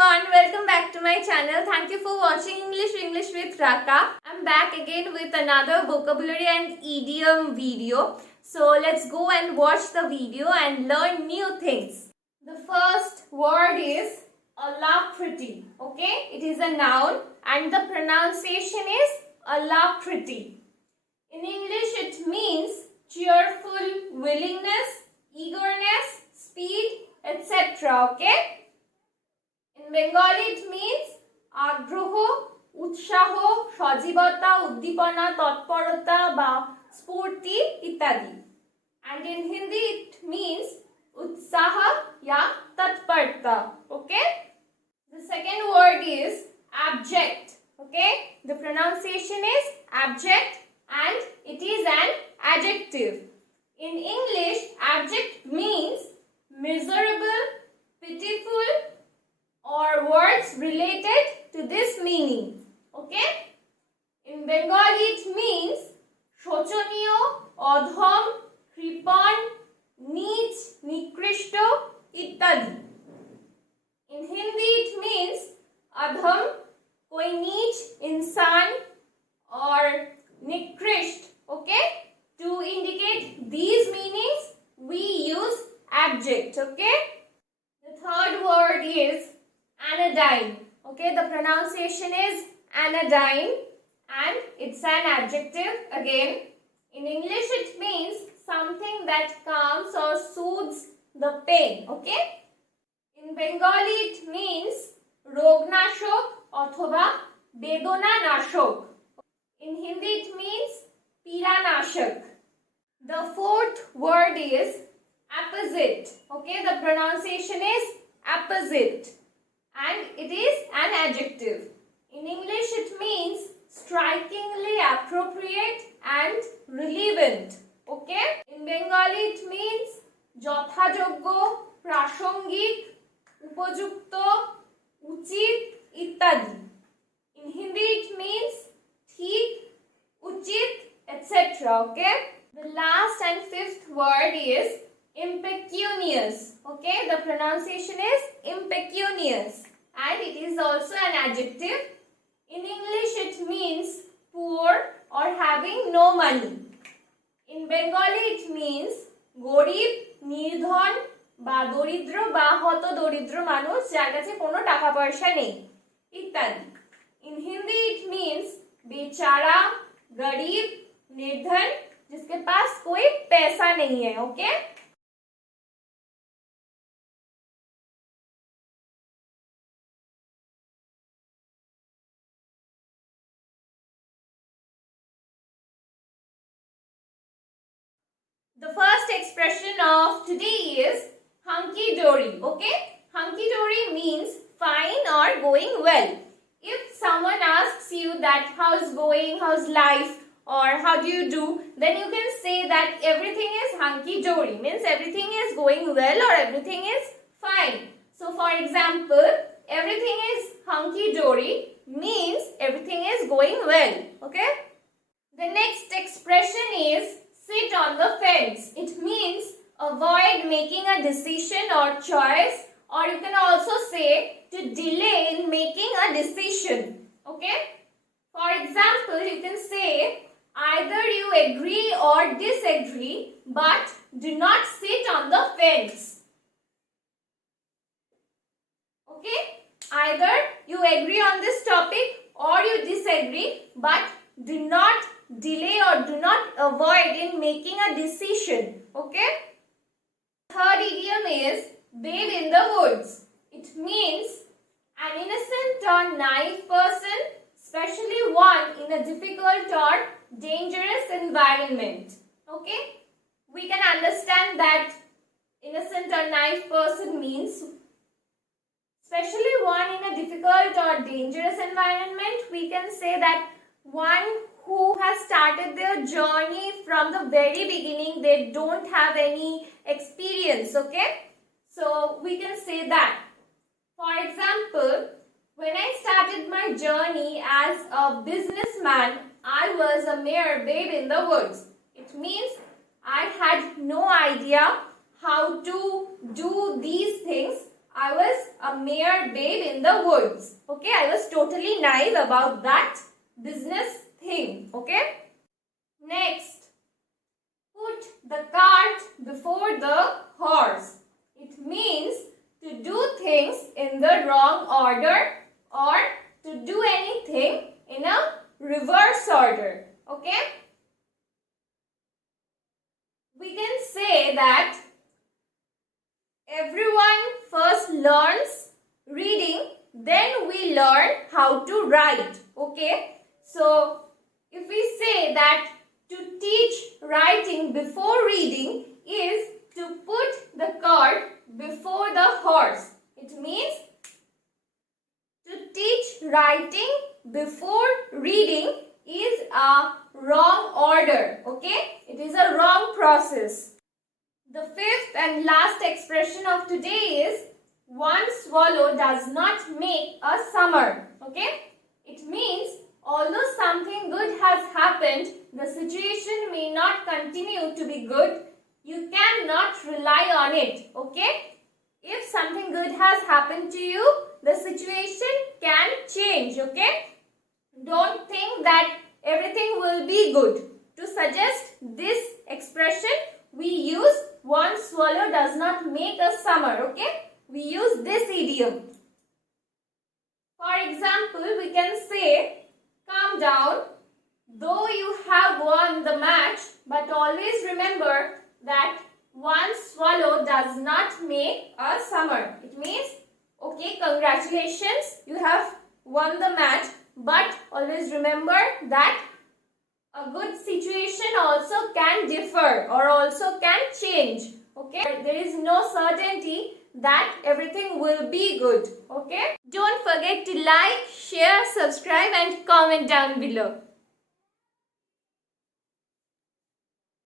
everyone, welcome back to my channel. Thank you for watching English with Raka. I'm back again with another vocabulary and idiom video. So let's go and watch the video and learn new things. The first word is alacrity. Okay, it is a noun and the pronunciation is alacrity. In English it means cheerful, willingness, eagerness, speed, etc. Okay. In Bengali it means agroho, উৎসাহ, সজীবতা, উদ্দীপনা, তৎপরতা বা স্ফূর্তি ইত্যাদি. And in Hindi it means utsaha ya tatparta. Okay. The second word is abject. Okay. The pronunciation is abject and it is an adjective. In English, abject means miserable, pitiful, or words related to this meaning. Okay? In Bengali it means shochoniyo, odhom, kripon, neech, nikrishto, ittadi. In Hindi it means adham, koi neech, insan, or nikrisht. Okay? To indicate these meanings, we use abject. Okay? The third word is anodyne. Okay, the pronunciation is anodyne and it's an adjective again. In English it means something that calms or soothes the pain. Okay. In Bengali it means rognashok othoba bedona nashok. In Hindi it means piranashak. The fourth word is opposite. Okay, the pronunciation is opposite and it is an adjective. In English it means strikingly appropriate and relevant. Okay. In Bengali it means যথাযোগ্য, প্রাসঙ্গিক, উপযুক্ত, উচিত ইত্যাদি. In Hindi it means ঠিক, উচিত, etc. Okay. The last and fifth word is impeccanus. Okay, the pronunciation is impeccanus and it is also an adjective. In English it means poor or having no money. In Bengali it means গরিব, নির্ধন বা দরিদ্র বা হত দরিদ্র মানুষ যার কাছে কোনো টাকা পয়সা নেই ইত্যাদি. In Hindi it means बेचारा, गरीब, निर्धन जिसके पास कोई पैसा नहीं है. Okay. The first expression of today is hunky dory. Okay, hunky dory means fine or going well. If someone asks you that how's going, how's life, or how do you do, then you can say that everything is hunky dory, means everything is going well or everything is fine. So for example, everything is hunky dory means everything is going well. Okay. The next expression is sit on the fence. It means avoid making a decision or choice, or you can also say to delay in making a decision. Okay. For example, you can say either you agree or disagree, but do not sit on the fence. Okay. Either you agree on this topic or you disagree, but do not delay or do not avoid in making a decision. Okay. Third idiom is babe in the woods. It means an innocent or naive person, especially one in a difficult or dangerous environment. Okay. We can understand that innocent or naive person means especially one in a difficult or dangerous environment. We can say that one who has started their journey from the very beginning, they don't have any experience. Okay, so we can say that. For example, when I started my journey as a businessman, I was a mere babe in the woods. It means I had no idea how to do these things. I was a mere babe in the woods. Okay, I was totally naive about that business thing. Okay. Next, put the cart before the horse. It means to do things in the wrong order or to do anything in a reverse order. Okay. We can say that everyone first learns reading, then we learn how to write. Okay. So, if we say that to teach writing before reading is to put the cart before the horse. It means to teach writing before reading is a wrong order. Okay? It is a wrong process. The fifth and last expression of today is one swallow does not make a summer. Okay? It means although something good has happened, the situation may not continue to be good. You cannot rely on it. Okay? If something good has happened to you, the situation can change. Okay? Don't think that everything will be good. To suggest this expression, we use one swallow does not make a summer. Okay? We use this idiom. For example, we can say, calm down, though you have won the match, but always remember that one swallow does not make a summer. It means, okay, congratulations, you have won the match, but always remember that a good situation also can differ or also can change. Okay, there is no certainty that everything will be good. Okay, don't forget to like, share, subscribe and comment down below.